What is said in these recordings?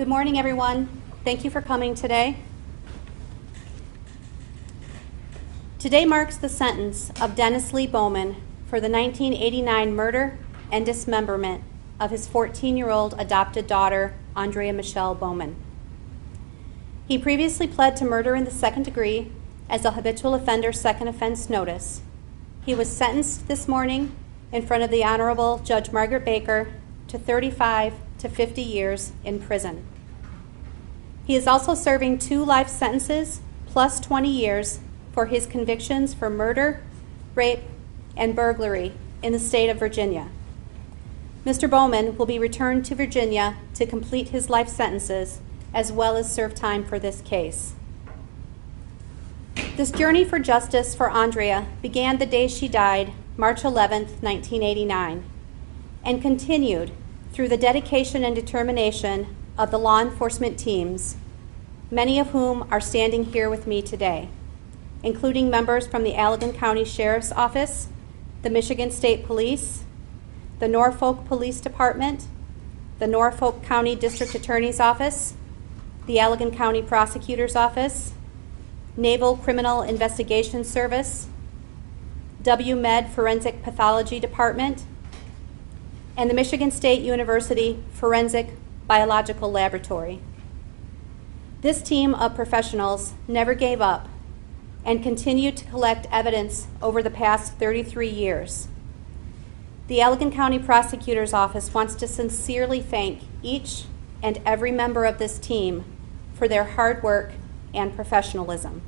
Good morning, everyone. Thank you for coming today. Today marks the sentence of Dennis Lee Bowman for the 1989 murder and dismemberment of his 14-year-old adopted daughter, Aundria Michelle Bowman. He previously pled to murder in the second degree as a habitual offender second offense notice. He was sentenced this morning in front of the Honorable Judge Margaret Baker to 35 to 50 years in prison. He is also serving 2 life sentences plus 20 years for his convictions for murder, rape, and burglary in the state of Virginia. Mr. Bowman will be returned to Virginia to complete his life sentences as well as serve time for this case. This journey for justice for Aundria began the day she died, March 11, 1989, and continued through the dedication and determination of the law enforcement teams, many of whom are standing here with me today, including members from the Allegan County Sheriff's Office, the Michigan State Police, the Norfolk Police Department, the Norfolk County District Attorney's Office, the Allegan County Prosecutor's Office, Naval Criminal Investigation Service, WMed Forensic Pathology Department, and the Michigan State University Forensic Biological Laboratory. This team of professionals never gave up and continued to collect evidence over the past 33 years. The Allegan County Prosecutor's Office wants to sincerely thank each and every member of this team for their hard work and professionalism.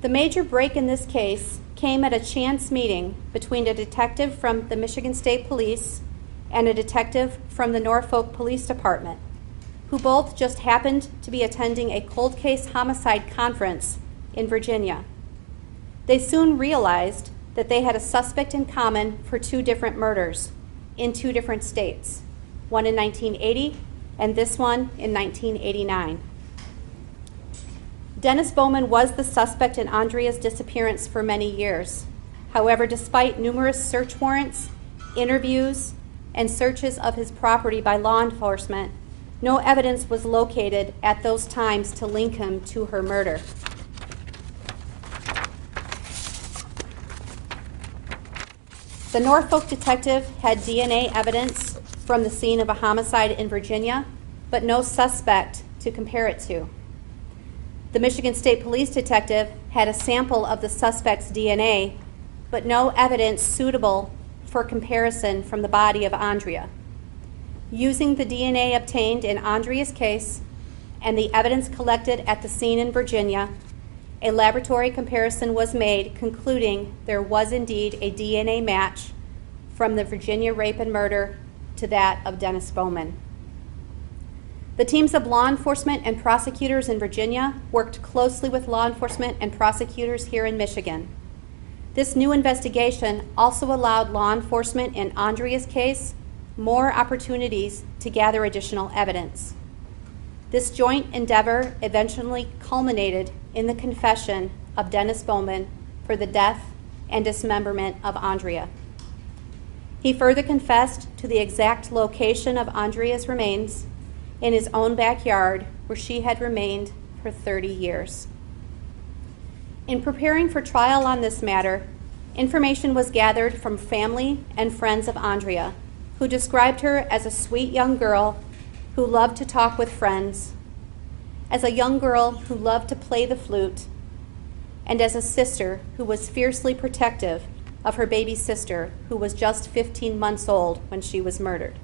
The major break in this case came at a chance meeting between a detective from the Michigan State Police and a detective from the Norfolk Police Department, who both just happened to be attending a cold case homicide conference in Virginia. They soon realized that they had a suspect in common for 2 different murders in 2 different states, one in 1980 and this one in 1989. Dennis Bowman was the suspect in Aundria's disappearance for many years. However, despite numerous search warrants, interviews, and searches of his property by law enforcement, no evidence was located at those times to link him to her murder. The Norfolk detective had DNA evidence from the scene of a homicide in Virginia, but no suspect to compare it to. The Michigan State Police detective had a sample of the suspect's DNA, but no evidence suitable for comparison from the body of Aundria. Using the DNA obtained in Aundria's case and the evidence collected at the scene in Virginia, a laboratory comparison was made, concluding there was indeed a DNA match from the Virginia rape and murder to that of Dennis Bowman. The teams of law enforcement and prosecutors in Virginia worked closely with law enforcement and prosecutors here in Michigan. This new investigation also allowed law enforcement in Aundria's case more opportunities to gather additional evidence. This joint endeavor eventually culminated in the confession of Dennis Bowman for the death and dismemberment of Aundria. He further confessed to the exact location of Aundria's remains in his own backyard, where she had remained for 30 years. In preparing for trial on this matter, information was gathered from family and friends of Aundria, who described her as a sweet young girl who loved to talk with friends, as a young girl who loved to play the flute, and as a sister who was fiercely protective of her baby sister, who was just 15 months old when she was murdered.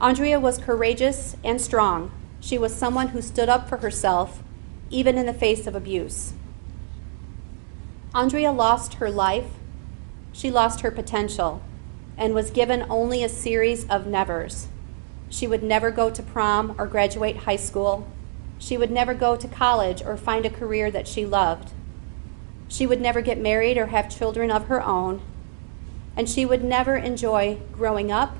Aundria was courageous and strong. She was someone who stood up for herself, even in the face of abuse. Aundria lost her life, she lost her potential, and was given only a series of nevers. She would never go to prom or graduate high school. She would never go to college or find a career that she loved. She would never get married or have children of her own. And she would never enjoy growing up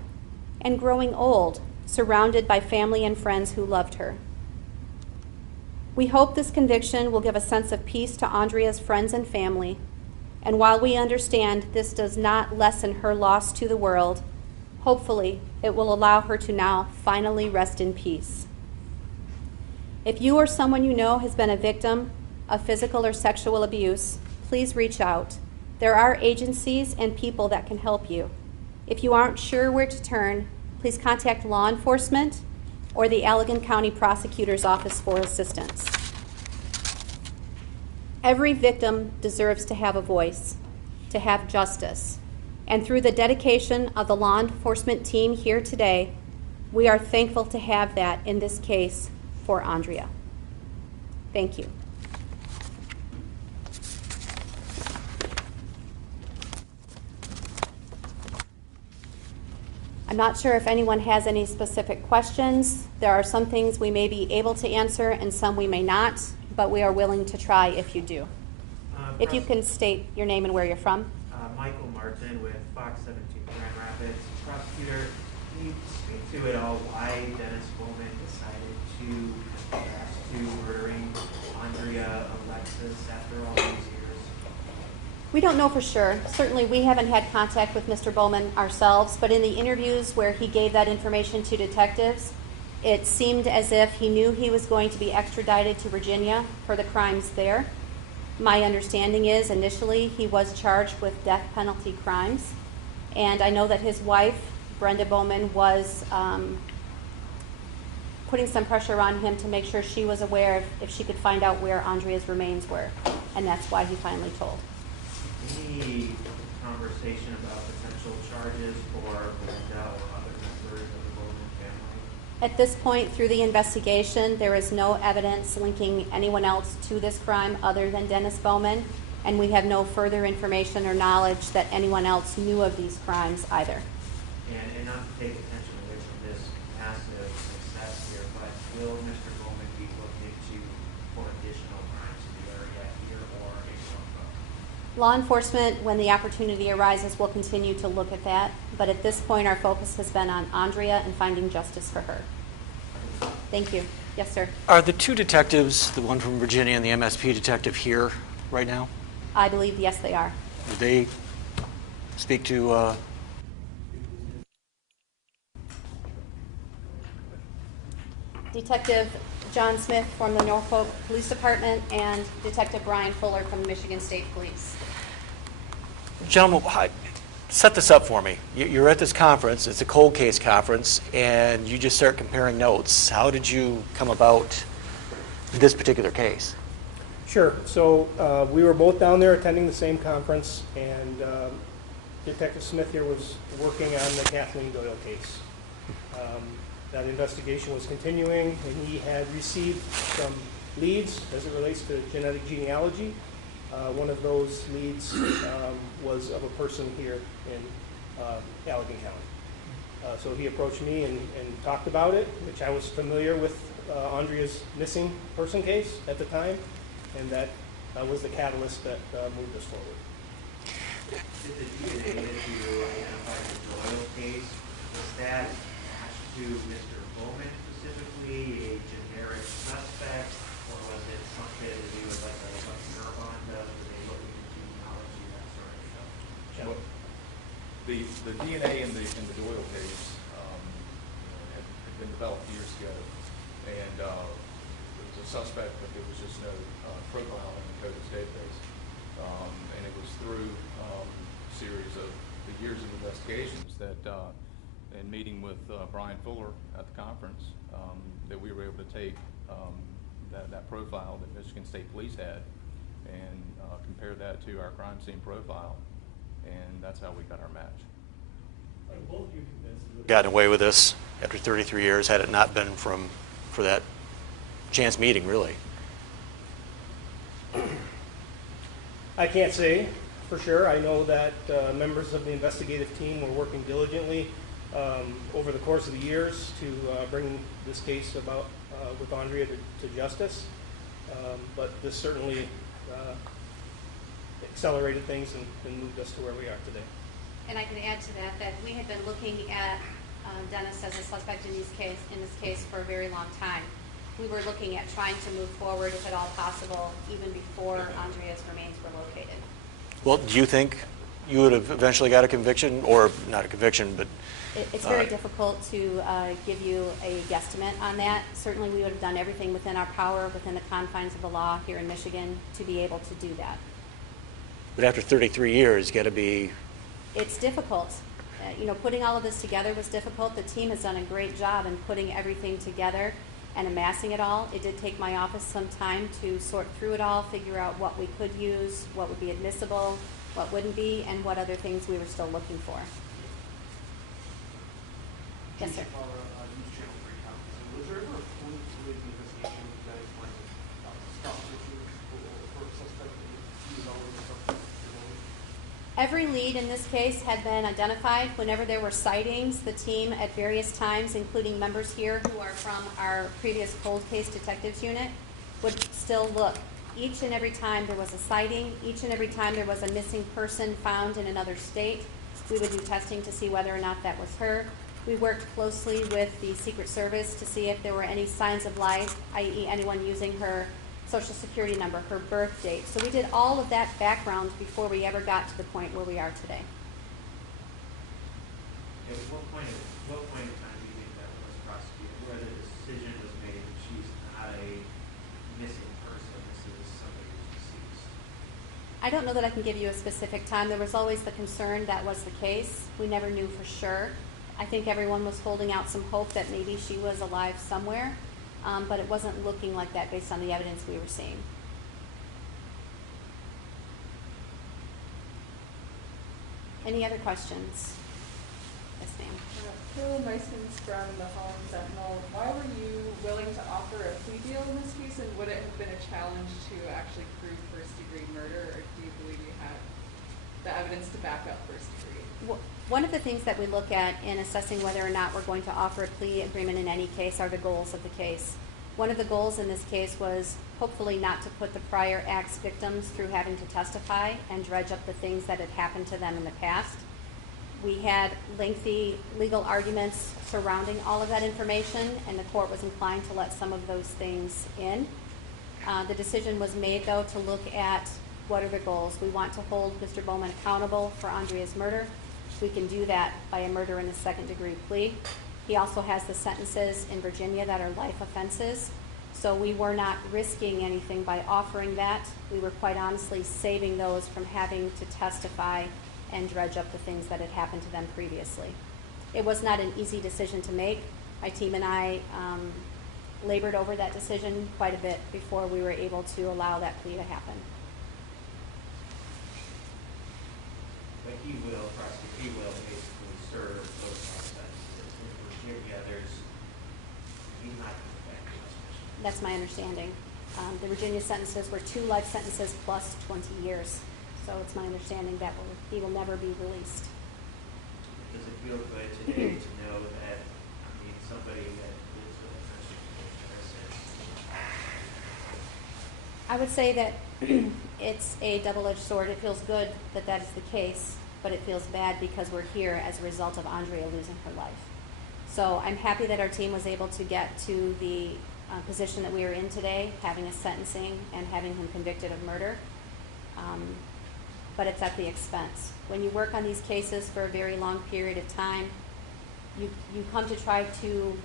and growing old, surrounded by family and friends who loved her. We hope this conviction will give a sense of peace to Aundria's friends and family, and while we understand this does not lessen her loss to the world, hopefully It will allow her to now finally rest in peace. If you or someone you know has been a victim of physical or sexual abuse, please reach out. There are agencies and people that can help you. If you aren't sure where to turn, please contact law enforcement or the Allegan County Prosecutor's Office for assistance. Every victim deserves to have a voice, to have justice. And through the dedication of the law enforcement team here today, we are thankful to have that in this case for Aundria. Thank you. I'm not sure if anyone has any specific questions. There are some things we may be able to answer and some we may not, but we are willing to try if you do. If you can state your name and where you're from. Michael Martin with Fox 17 Grand Rapids. Prosecutor, can you speak to it all why Dennis Bowman decided to confess to murdering Aundria Alexis after all these years? We don't know for sure. Certainly we haven't had contact with Mr. Bowman ourselves, but in the interviews where he gave that information to detectives, it seemed as if he knew he was going to be extradited to Virginia for the crimes there. My understanding is initially he was charged with death penalty crimes, and I know that his wife, Brenda Bowman, was putting some pressure on him to make sure she was aware if she could find out where Aundria's remains were, and that's why he finally told. Any conversation about potential charges for Brenda or other members of the Bowman family? At this point, through the investigation, there is no evidence linking anyone else to this crime other than Dennis Bowman, and we have no further information or knowledge that anyone else knew of these crimes either. And not to take attention away from this massive success here, but will Mr. Bowman be looking into for additional crimes in the area here or in Norfolk? Law enforcement, when the opportunity arises, will continue to look at that, but at this point our focus has been on Aundria and finding justice for her. Thank you. Yes, sir. Are the two detectives, the one from Virginia and the MSP detective, here right now? I believe, yes, they are. Do they speak to Detective John Smith from the Norfolk Police Department and Detective Brian Fuller from the Michigan State Police. Gentlemen, set this up for me. You're at this conference, it's a cold case conference, and you just start comparing notes. How did you come about this particular case? Sure. So we were both down there attending the same conference, and Detective Smith here was working on the Kathleen Doyle case. That investigation was continuing, and he had received some leads as it relates to genetic genealogy. One of those leads was of a person here in Allegan County. So he approached me and talked about it, which I was familiar with Aundria's missing person case at the time, and that was the catalyst that moved us forward. Did the DNA that you identified the Doyle case, was that attached to Mr. Bowman specifically, a generic suspect, or was it something to do with like a neuron? Were they looking into genealogy, that sort of stuff? Well, the DNA in the Doyle case had been developed years ago, and there was a suspect, but there was just no profile in the Koch database. And it was through a series of the years of investigations that, in meeting with Brian Fuller at the conference, that we were able to take that profile that Michigan State Police had and compare that to our crime scene profile, and that's how we got our match. Gotten away with this after 33 years, had it not been for that chance meeting, really? I can't say for sure. I know that members of the investigative team were working diligently over the course of the years to bring this case about with Aundria to justice. But this certainly accelerated things and moved us to where we are today. And I can add to that we had been looking at Dennis as a suspect in this case for a very long time. We were looking at trying to move forward, if at all possible, even before Aundria's remains were located. Well, do you think you would have eventually got a conviction, or not a conviction, but It's very difficult to give you a guesstimate on that. Certainly, we would have done everything within our power, within the confines of the law here in Michigan, to be able to do that. But after 33 years, got to be, It's difficult. Putting all of this together was difficult. The team has done a great job in putting everything together and amassing it all. It did take my office some time to sort through it all, figure out what we could use, what would be admissible, what wouldn't be, and what other things we were still looking for. Yes, sir. News Channel 3 conference. Was there ever a point with the investigation you guys went stop searching for a suspect that you know was a suspect? Every lead in this case had been identified. Whenever there were sightings, the team at various times, including members here who are from our previous cold case detectives unit, would still look. Each and every time there was a sighting, each and every time there was a missing person found in another state, we would do testing to see whether or not that was her. We worked closely with the Secret Service to see if there were any signs of life, i.e. anyone using her Social Security number, her birth date. So we did all of that background before we ever got to the point where we are today. At what point in time do you think that was prosecuted, where the decision was made that she's not a missing person, this is somebody who's deceased? I don't know that I can give you a specific time. There was always the concern that was the case. We never knew for sure. I think everyone was holding out some hope that maybe she was alive somewhere, but it wasn't looking like that based on the evidence we were seeing. Any other questions? Yes, ma'am. Carol Meisman's from the Holland Sentinel. Why were you willing to offer a plea deal in this case, and would it have been a challenge to actually prove first-degree murder, or do you believe you had the evidence to back up first-degree? One of the things that we look at in assessing whether or not we're going to offer a plea agreement in any case are the goals of the case. One of the goals in this case was hopefully not to put the prior act's victims through having to testify and dredge up the things that had happened to them in the past. We had lengthy legal arguments surrounding all of that information, and the court was inclined to let some of those things in. The decision was made, though, to look at what are the goals. We want to hold Mr. Bowman accountable for Aundria's murder. We can do that by a murder in the second-degree plea. He also has the sentences in Virginia that are life offenses, so we were not risking anything by offering that. We were quite honestly saving those from having to testify and dredge up the things that had happened to them previously. It was not an easy decision to make. My team and I labored over that decision quite a bit before we were able to allow that plea to happen. But he will basically serve those life sentences. In Virginia, he's not coming back to West Michigan. That's my understanding. The Virginia sentences were 2 life sentences plus 20 years. So it's my understanding that he will never be released. Does it feel good today to know that, somebody that lives with a I would say that it's a double-edged sword. It feels good that that is the case, but it feels bad because we're here as a result of Aundria losing her life. So I'm happy that our team was able to get to the position that we are in today, having a sentencing and having him convicted of murder. But it's at the expense. When you work on these cases for a very long period of time, you come to try to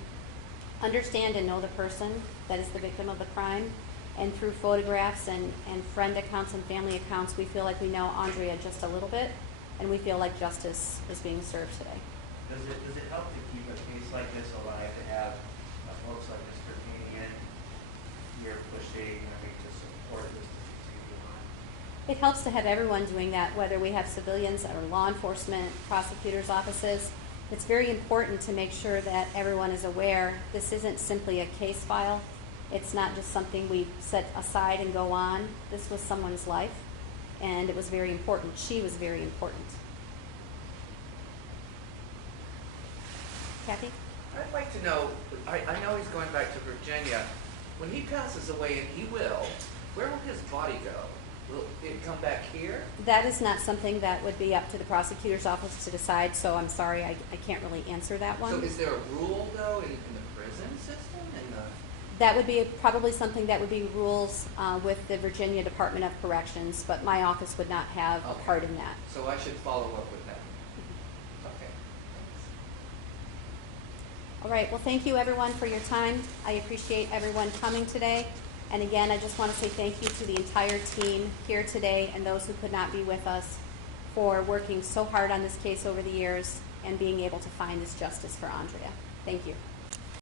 understand and know the person that is the victim of the crime. And through photographs and friend accounts and family accounts, we feel like we know Aundria just a little bit, and we feel like justice is being served today. Does it help to keep a case like this alive, to have folks like Mr. Kanian here pushing, to support this to continue on? It helps to have everyone doing that, whether we have civilians or law enforcement, prosecutors' offices. It's very important to make sure that everyone is aware this isn't simply a case file. It's not just something we set aside and go on. This was someone's life, and it was very important. She was very important. Kathy? I'd like to know, I know he's going back to Virginia. When he passes away, and he will, where will his body go? Will it come back here? That is not something that would be up to the prosecutor's office to decide, so I'm sorry, I can't really answer that one. So is there a rule, though, in the prison system? That would be probably something that would be rules with the Virginia Department of Corrections, but my office would not have a part in that. So I should follow up with that? Okay. All right, well, thank you everyone for your time. I appreciate everyone coming today. And again, I just want to say thank you to the entire team here today and those who could not be with us for working so hard on this case over the years and being able to find this justice for Aundria. Thank you.